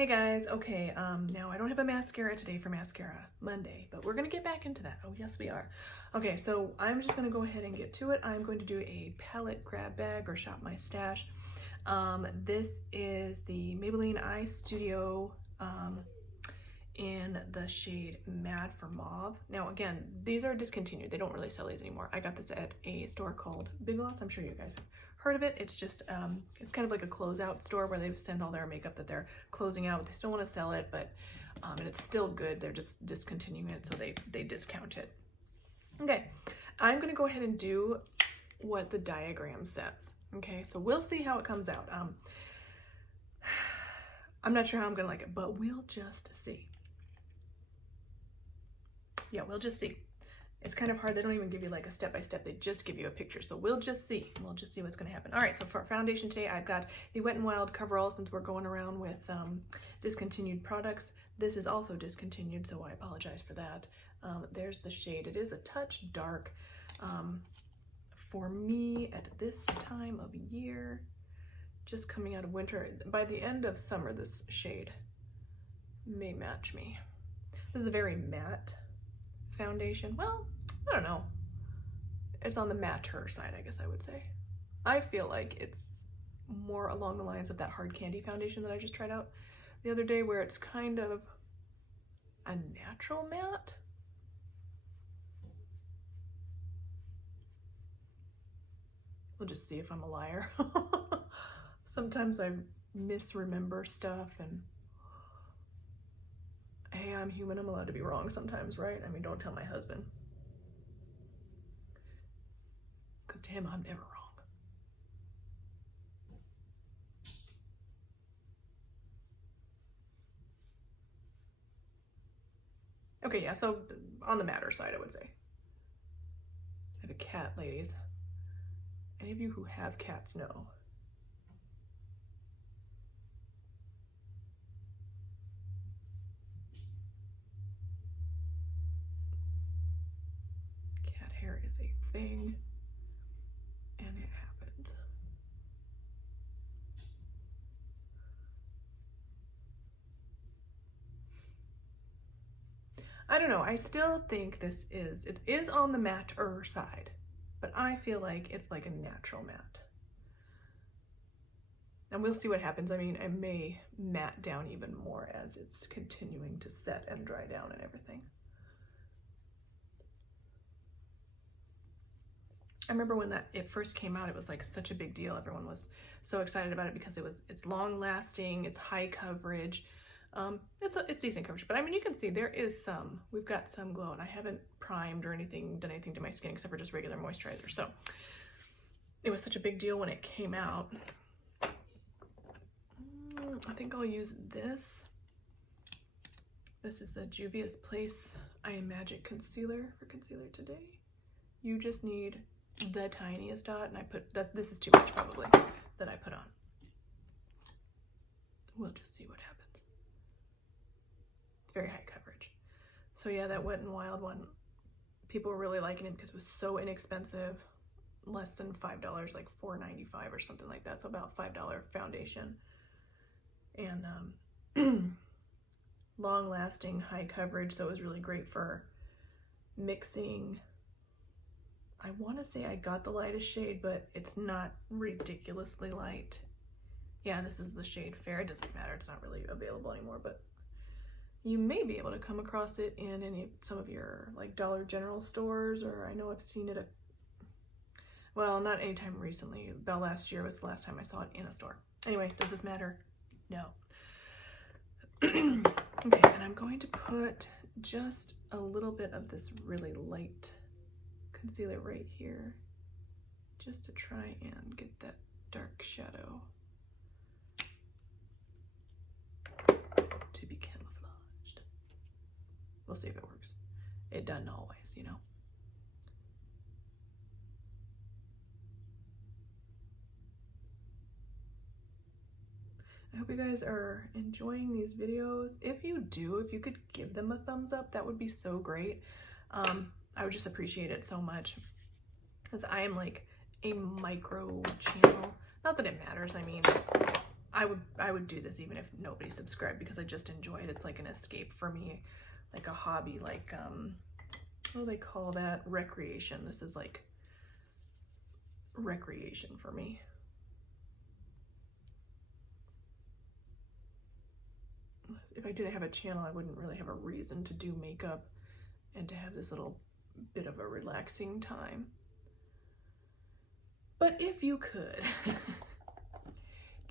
Hey guys, okay, now I don't have a mascara today for Mascara Monday, but we're gonna get back into that. Oh yes, we are. Okay, so I'm just gonna go ahead and get to it. I'm going to do a palette grab bag or shop my stash. This is the Maybelline Eye Studio in the shade Mad for Mauve. Now again, these are discontinued. They don't really sell these anymore. I got this at a store called Big Lots. I'm sure you guys have heard of it. It's just, it's kind of like a closeout store where they send all their makeup that they're closing out. They still want to sell it, but, and it's still good. They're just discontinuing it, so they discount it. Okay, I'm gonna go ahead and do what the diagram says. Okay, so we'll see how it comes out. I'm not sure how I'm gonna like it, but we'll just see. Yeah, we'll just see. It's kind of hard. They don't even give you like a step-by-step. They just give you a picture. So we'll just see. We'll just see what's going to happen. All right, so for foundation today, I've got the Wet n Wild Coverall since we're going around with discontinued products. This is also discontinued, so I apologize for that. There's the shade. It is a touch dark. For me, at this time of year, just coming out of winter, by the end of summer, this shade may match me. This is a very matte foundation. Well, I don't know. It's on the matter side, I guess I would say. I feel like it's more along the lines of that hard candy foundation that I just tried out the other day, where it's kind of a natural matte. We'll just see if I'm a liar. Sometimes I misremember stuff, and hey, I'm human, I'm allowed to be wrong sometimes, right? I mean, don't tell my husband. Because to him, I'm never wrong. Okay, yeah, so on the matter side, I would say. I have a cat, ladies. Any of you who have cats know. Hair is a thing, and it happened. I don't know, I still think it is on the matte-er side, but I feel like it's like a natural matte. And we'll see what happens. I mean, I may matte down even more as it's continuing to set and dry down and everything. I remember when it first came out, it was like such a big deal. Everyone was so excited about it because it's long lasting, it's high coverage. It's decent coverage, but I mean, you can see there is we've got some glow, and I haven't primed or done anything to my skin except for just regular moisturizer. So it was such a big deal when it came out. I think I'll use this. This is the Juvia's Place I Am Magic Concealer for concealer today. You just need the tiniest dot, and I put that. This is too much probably that I put on. We'll just see what happens. It's very high coverage. So yeah, that Wet n Wild one, people were really liking it because it was so inexpensive, less than $5, like $4.95 or something like that. So about $5 foundation, and long lasting, high coverage. So it was really great for mixing. I want to say I got the lightest shade, but it's not ridiculously light. Yeah, this is the shade Fair. It doesn't matter. It's not really available anymore, but you may be able to come across it in some of your like Dollar General stores, or I know I've seen it at, well, not anytime recently. About last year was the last time I saw it in a store. Anyway, does this matter? No. Okay, and I'm going to put just a little bit of this really light concealer right here, just to try and get that dark shadow to be camouflaged. We'll see if it works. It doesn't always, you know. I hope you guys are enjoying these videos. If you do, if you could give them a thumbs up, that would be so great. I would just appreciate it so much, because I am like a micro channel. Not that it matters. I mean, I would do this even if nobody subscribed because I just enjoy it. It's like an escape for me, like a hobby, like what do they call that? Recreation. This is like recreation for me. If I didn't have a channel, I wouldn't really have a reason to do makeup and to have this little bit of a relaxing time. But if you could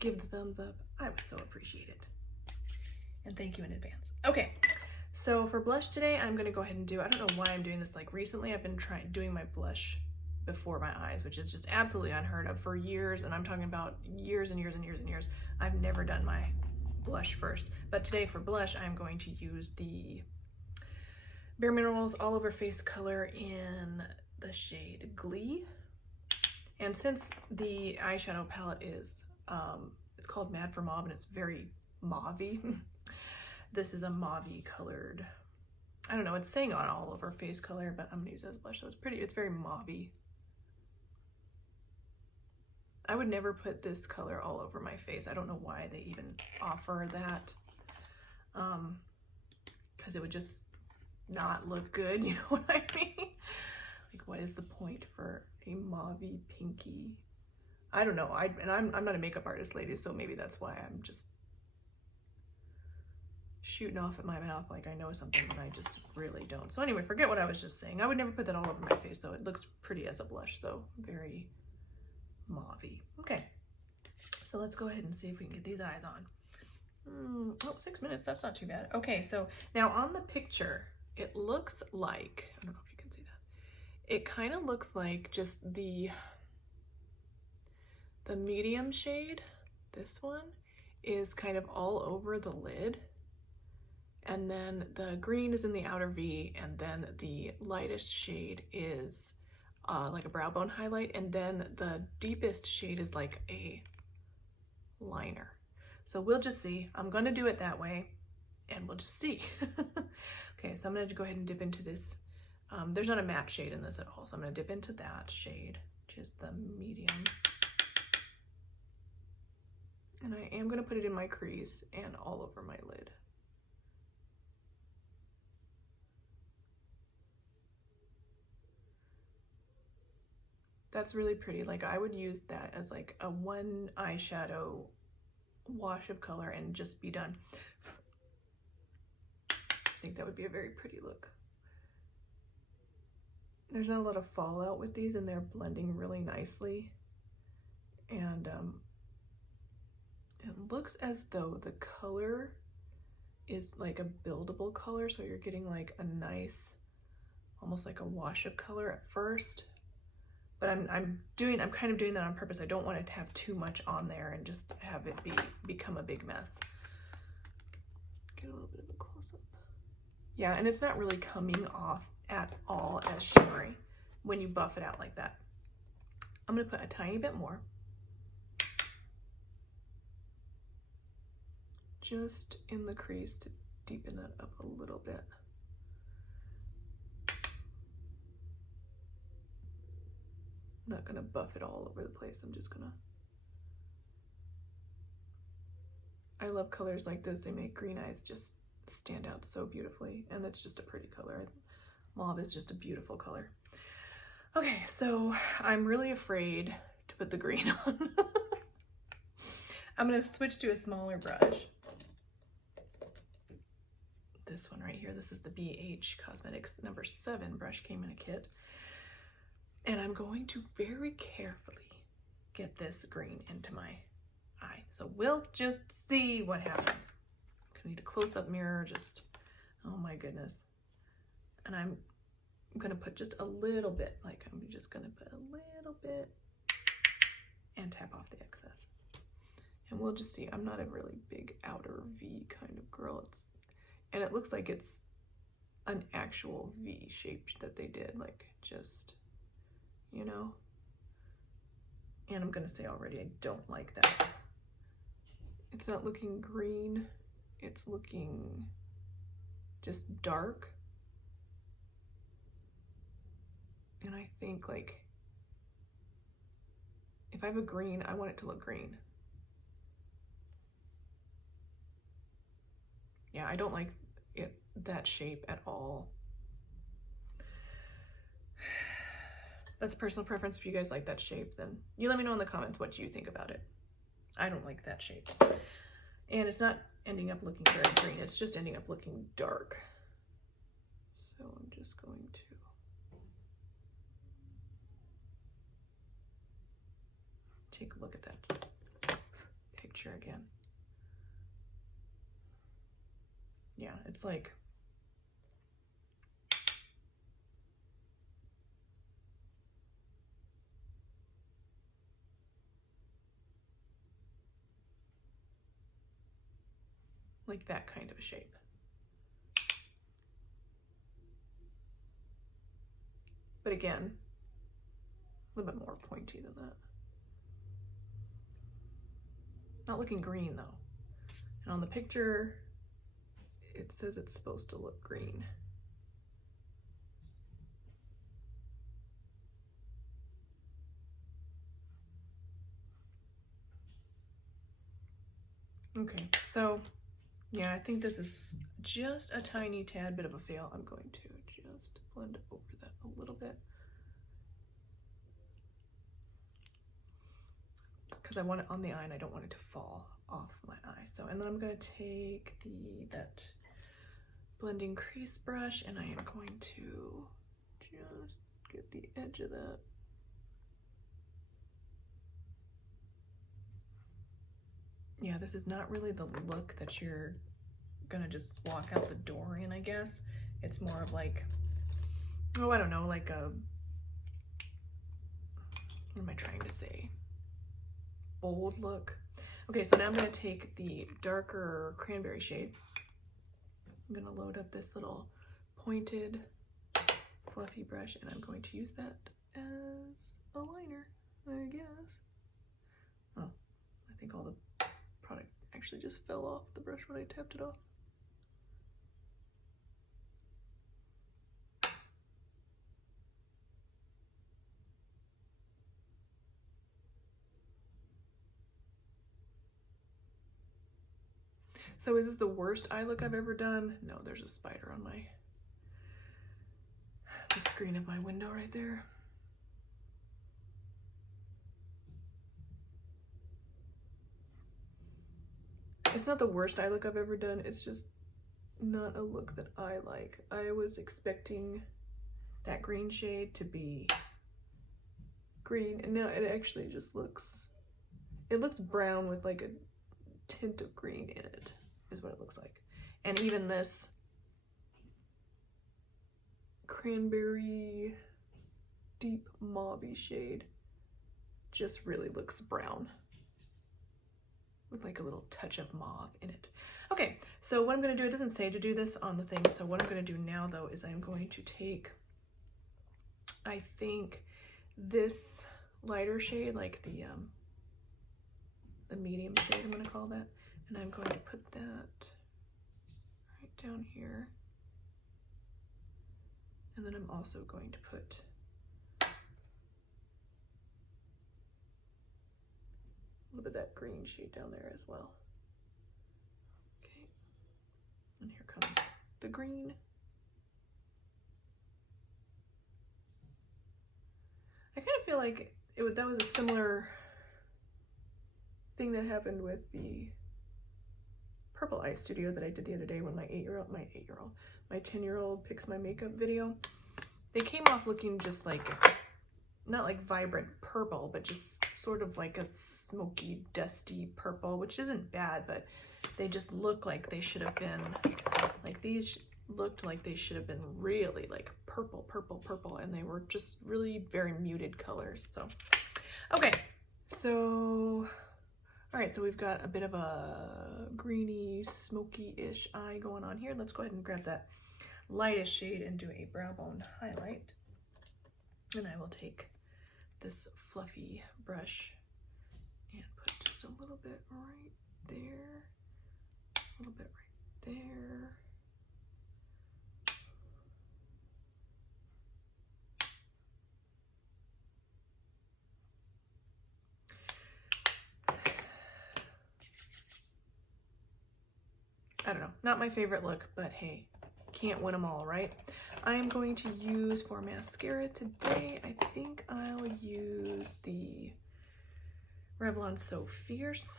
give the thumbs up, I would so appreciate it. And thank you in advance. Okay, so for blush today, I'm gonna go ahead and do, I don't know why I'm doing this, like recently I've been doing my blush before my eyes, which is just absolutely unheard of for years, and I'm talking about years and years and years and years. I've never done my blush first, but today for blush, I'm going to use the Bare Minerals All Over Face color in the shade Glee. And since the eyeshadow palette is, it's called Mad for Mauve and it's very mauve-y, this is a mauve-y colored, I don't know, it's saying on All Over Face color, but I'm gonna use it as blush, so it's pretty, it's very mauve-y. I would never put this color all over my face. I don't know why they even offer that, because it would just not look good, you know what I mean? Like, what is the point for a mauve-y pinky? I don't know. I'm not a makeup artist, ladies, so maybe that's why I'm just shooting off at my mouth like I know something when I just really don't. So anyway, forget what I was just saying. I would never put that all over my face, though. It looks pretty as a blush, though. Very mauve-y. Okay, so let's go ahead and see if we can get these eyes on. Oh, 6 minutes. That's not too bad. Okay, so now on the picture, it looks like, I don't know if you can see that. It kind of looks like just the medium shade, this one, is kind of all over the lid. And then the green is in the outer V, and then the lightest shade is like a brow bone highlight, and then the deepest shade is like a liner. So we'll just see. I'm gonna do it that way, and we'll just see. Okay, so I'm gonna go ahead and dip into this. There's not a matte shade in this at all, so I'm gonna dip into that shade, which is the medium. And I am gonna put it in my crease and all over my lid. That's really pretty. Like, I would use that as like a one eyeshadow wash of color and just be done. I think that would be a very pretty look. There's not a lot of fallout with these, and they're blending really nicely. And it looks as though the color is like a buildable color, so you're getting like a nice, almost like a wash of color at first. But I'm kind of doing that on purpose. I don't want it to have too much on there and just have it become a big mess. Get a little bit of a close-up. Yeah, and it's not really coming off at all as shimmery when you buff it out like that. I'm gonna put a tiny bit more. Just in the crease to deepen that up a little bit. I'm not gonna buff it all over the place. I'm just gonna, I love colors like this. They make green eyes just stand out so beautifully, and it's just a pretty color. Mauve is just a beautiful color. Okay, so I'm really afraid to put the green on. I'm gonna switch to a smaller brush. This one right here, this is the BH Cosmetics number 7 brush, came in a kit. And I'm going to very carefully get this green into my eye. So we'll just see what happens. I'm gonna need a close-up mirror, just, oh my goodness. And I'm gonna put just a little bit, like I'm just gonna put a little bit and tap off the excess. And we'll just see. I'm not a really big outer V kind of girl. And it looks like it's an actual V shape that they did, like just, you know. And I'm gonna say already, I don't like that. It's not looking green, it's looking just dark. And I think, like, if I have a green, I want it to look green. Yeah, I don't like that shape at all. That's personal preference. If you guys like that shape, then you let me know in the comments what you think about it. I don't like that shape. And it's not ending up looking very green. It's just ending up looking dark. So I'm just going to take a look at that picture again. Yeah, it's like that kind of a shape. But again, a little bit more pointy than that. Not looking green though. And on the picture, it says it's supposed to look green. Okay, so yeah, I think this is just a tiny tad bit of a fail. I'm going to just blend over that a little bit, because I want it on the eye and I don't want it to fall off my eye. So, and then I'm going to take that blending crease brush and I am going to just get the edge of that. Yeah, this is not really the look that you're gonna just walk out the door in, I guess. It's more of like, oh, I don't know, like a, what am I trying to say? Bold look. Okay, so now I'm gonna take the darker cranberry shade. I'm gonna load up this little pointed fluffy brush and I'm going to use that as a liner, I guess. Oh, I think all the product actually just fell off the brush when I tapped it off. So is this the worst eye look I've ever done? No, there's a spider on the screen of my window right there. It's not the worst eye look I've ever done. It's just not a look that I like. I was expecting that green shade to be green, and now it actually just looks, it looks brown with like a tint of green in it, is what it looks like. And even this cranberry deep mauve-y shade just really looks brown with like a little touch of mauve in it. Okay, so what I'm going to do, it doesn't say to do this on the thing, so what I'm going to do now though is I'm going to take, I think, this lighter shade, like the medium shade, I'm going to call that, and I'm going to put that right down here. And then I'm also going to put a little bit of that green shade down there as well. Okay, and here comes the green. I kind of feel like that was a similar thing that happened with the Purple Eye Studio that I did the other day when my 10-year-old picks my makeup video. They came off looking just like, not like vibrant purple, but just sort of like a smoky, dusty purple, which isn't bad, but they just look like they should have been, like these looked like they should have been really like purple, and they were just really very muted colors. So, okay, so, all right, so we've got a bit of a greeny, smoky-ish eye going on here. Let's go ahead and grab that lightest shade and do a brow bone highlight. And I will take this fluffy brush and put just a little bit right there, a little bit right there. I don't know, not my favorite look, but hey, can't win them all, right? I am going to use for mascara today, I think I'll use the Revlon So Fierce.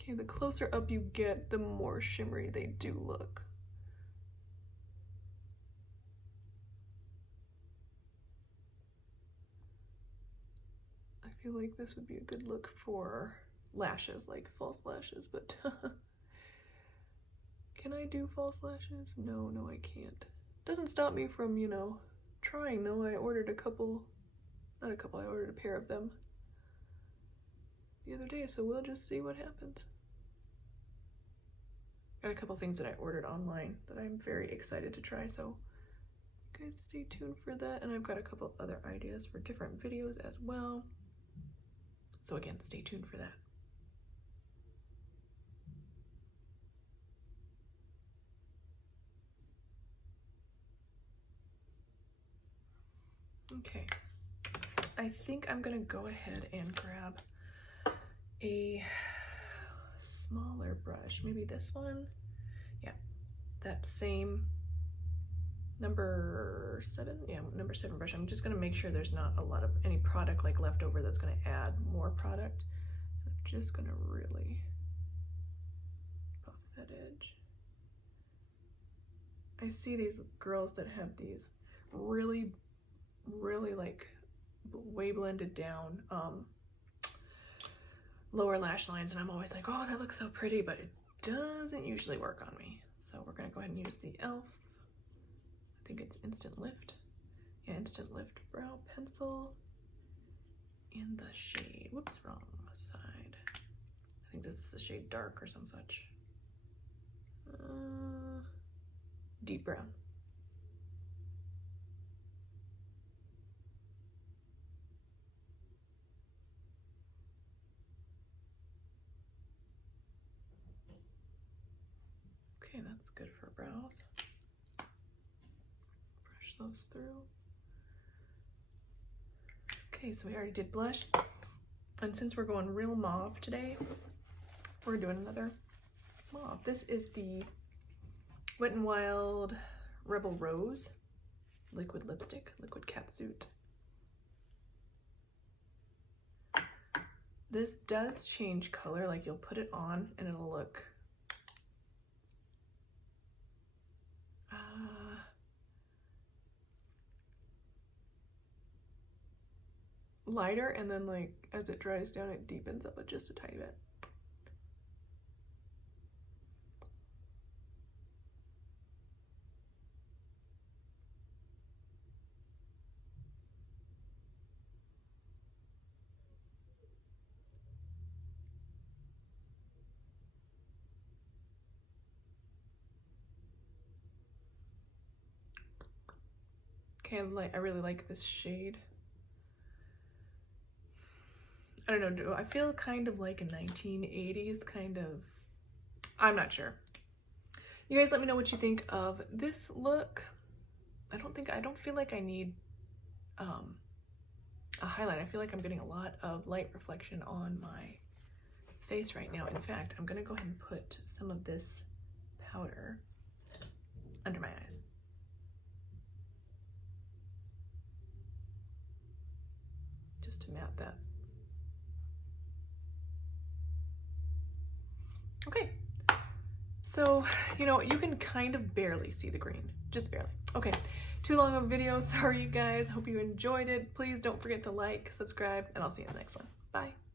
Okay, the closer up you get, the more shimmery they do look. I feel like this would be a good look for lashes, like false lashes, but can I do false lashes? No, I can't. Doesn't stop me from, you know, trying though. I ordered a couple, not a couple, I ordered a pair of them the other day, so we'll just see what happens. Got a couple things that I ordered online that I'm very excited to try, so you guys stay tuned for that. And I've got a couple other ideas for different videos as well. So again, stay tuned for that. Okay, I think I'm gonna go ahead and grab a smaller brush, maybe this one. Yeah, that same number 7. Yeah, number 7 brush. I'm just gonna make sure there's not a lot of any product like left over that's gonna add more product. I'm just gonna really buff that edge. I see these girls that have these really like way blended down lower lash lines, and I'm always like, oh, that looks so pretty, but it doesn't usually work on me. So we're gonna go ahead and use the e.l.f. I think it's Instant Lift. Yeah, Instant Lift brow pencil in the shade, whoops, wrong side. I think this is the shade Dark or some such. Deep brown. Okay, that's good for brows. Brush those through. Okay, so we already did blush. And since we're going real mauve today, we're doing another mauve. This is the Wet n Wild Rebel Rose liquid lipstick, liquid catsuit. This does change color, like you'll put it on and it'll look lighter, and then like as it dries down it deepens up just a tiny bit. Okay, I really like this shade. I don't know, I feel kind of like a 1980s kind of, I'm not sure. You guys let me know what you think of this look. I don't feel like I need a highlight. I feel like I'm getting a lot of light reflection on my face right now. In fact, I'm gonna go ahead and put some of this powder under my eyes. Just to map that. Okay, so, you know, you can kind of barely see the green, just barely. Okay, too long of a video, sorry you guys, hope you enjoyed it. Please don't forget to like, subscribe, and I'll see you in the next one. Bye.